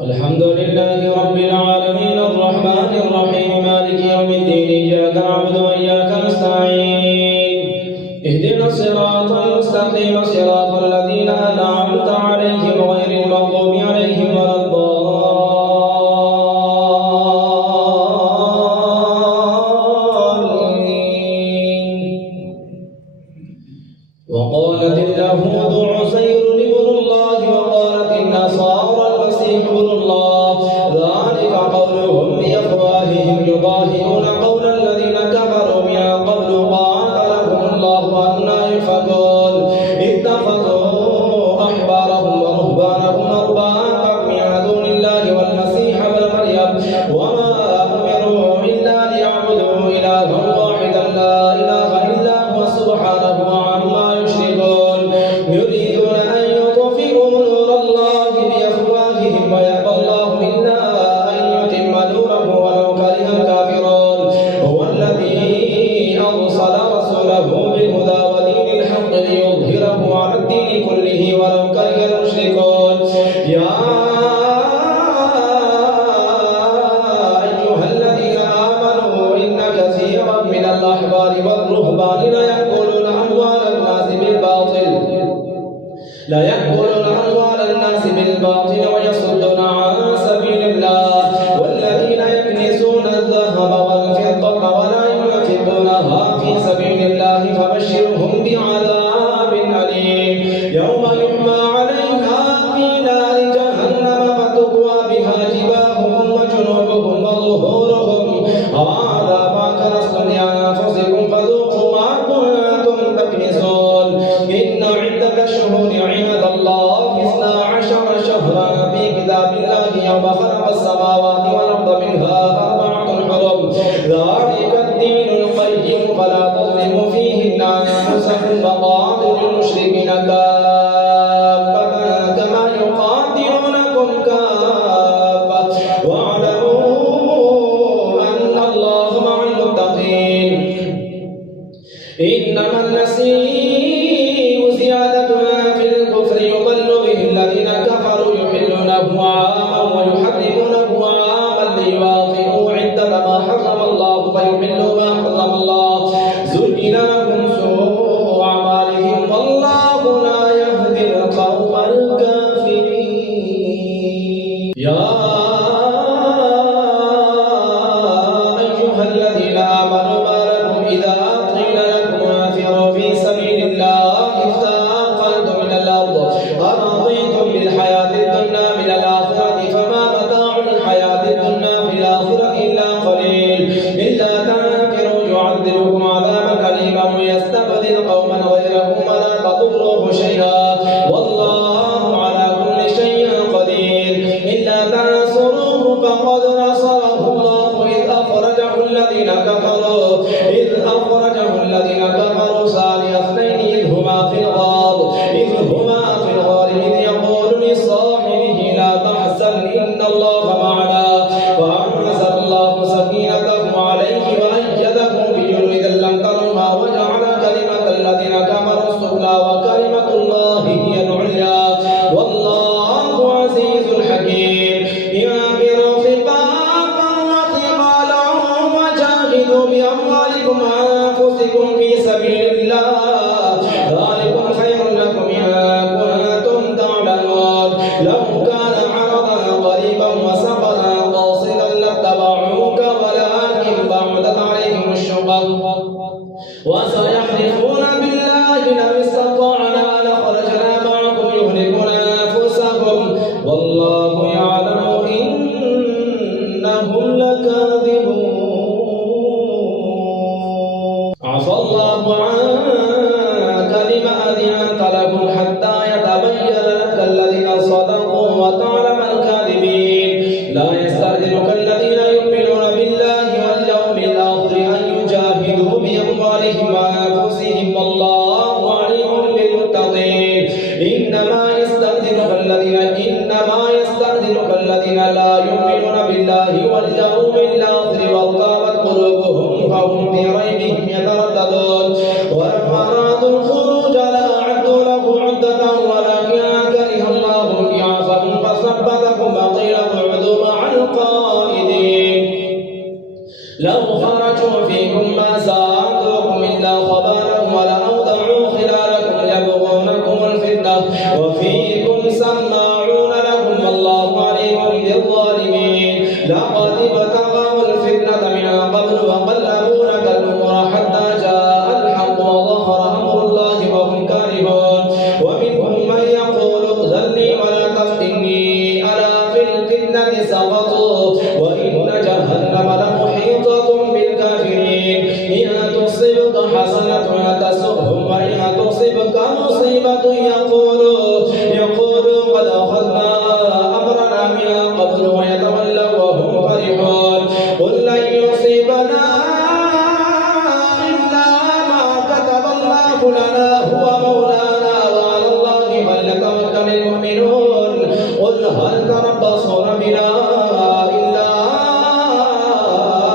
الحمد لله رب العالمين الرحمن الرحيم مالك يوم الدين إياك نعبد وإياك نستعين اهدنا الصراط المستقيم صراط الذين أنعمت عليهم غير المغضوب عليهم ولا الضالين. وقالت اليهود عزير ابن الله وقالت النصارى المسيح ابن الله ذلك قولهم بأفواههم يضاهئون قول الذين كفروا من قبل قاتلهم الله أنى يؤفكون اتخذوا أحبارهم ورهبانهم أربابا من دون الله والمسيح ابن مريم وما أمروا إلا ليعبدوا إلها واحدا لا إله إلا هو سبحانه عما يشركون يريدون أن يطفئوا نور الله بأفواههم ويأبى الله إلا أن يتم نوره ولو كره الكافرون هو الذي أرسل رسوله بالهدى ودين الحق ليظهره على الدين كله ولو كره المشركون يا أيها الذين آمنوا إن كثيرا من الأحبار والرهبان لا يأكلون أموال الناس بالباطل ويصدون عن سبيل الله والذين يكنزون الذهب والفضة ولا ينفقونها في سبيل الله فبشرهم بعذاب أليم يوم يحمى عليها في نار جهنم فتكوى بها جباههم وجنوبهم وظهورهم هذا ما كنزتم لأنفسكم فذوقوا ما كنتم تكنزون إن عدة الشهور عند الله 12 شهرا في كتاب الله يوم خلق السماوات والأرض منها 4 حرم ذلك الدين القيم فلا تظلموا فيهن أنفسكم وقاتلوا المشركين كافة كما يقاتلونكم كافة واعلموا أن الله مع المتقين إنما النسيء زيادة في الكفر يضل به الذين كفروا يحلونه عاما ويحرمونه عاما ليواطئوا عدة ما حرم الله فيحلوا ما حرم الله زين لهم سوء أعمالهم والله لا يهدي القوم الكافرين يا أيها الذين آمنوا ما لكم إذا قيل لكم انفروا في سبيل الله اثاقلتم من الأرض أرضيتم بالحياة الدنيا من الآخرة فما متاع الحياة الدنيا في الآخرة إلا قليل إلا تنفروا يعذبكم عذابا أليما ويستبدل قوما غيركم ولا تضروه شيئا والله على كل شيء قدير إلا تنصروه فقد نصره الله إذ أخرجه الذين كفروا ثاني اثنين إذ هما في الغار إذ يقول لصاحبه لا تحزن إن الله معنا فأنزل الله سكينته عليه وأيده بجنود لم تروها وجعل كلمة الذين كفروا السفلى وكلمة الله هي العليا والله عزيز حكيم انفروا خفافا وثقالا وجاهدوا بأموالكم وأنفسكم في سبيل الله ذلكم خير لكم إن كنتم تعلمون لو كان عرضا قريبا وسفرا قاصدا لاتبعوك ولكن بعدت عليهم الشقق وسيحلفون بالله لو استطعنا لخرجنا معكم يهلكون أنفسهم والله يعلم إنهم لكاذبون عفى الله عنك لما أذنت لهم حتى يتبين لك الذين صدقوا وتعلم الكاذبين لا يستأذنك الذين يؤمنون بالله واليوم الآخر أن يجاهدوا بأموالهم وأنفسهم والله عليم بالمتقين إنما يستأذنك الذين لا يؤمنون بالله واليوم الآخر وارتابت قلوبهم فهم في ريبهم يترددون ولو أرادوا الخروج لأعدوا له عدة ولكن كره الله بعاثهم فثبتهم وقيل لو خرجوا فيكم ما زادوكم إلا خبالا ولأوضعوا خلالكم يبغونكم الفتنة وفيكم سماعون لهم والله عليم بالظالمين. لقد ابتغوا الفتنة من قبل وقلبوا لك الأمور حتى جاء الحق وظهر أمر الله وهم كارهون. ومنهم من يقول ائذن لي ولا تفتني ألا في الفتنة سقطوا وإن جهنم لمحيطة بالكافرين. إن تصبك حسنة تسؤهم وإن تصبك مصيبة يقولوا قد أخذنا أمرنا من قبل ويتولوا وهم فرحون. قل لن يصيبنا إلا ما كتب الله لنا هو مولانا وعلى الله فليتوكل المؤمنون. قل هل تربصون بنا إلا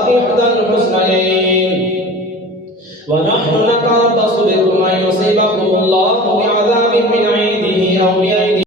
إحدى الحسنيين ونحن نتربص بكم أن يصيبكم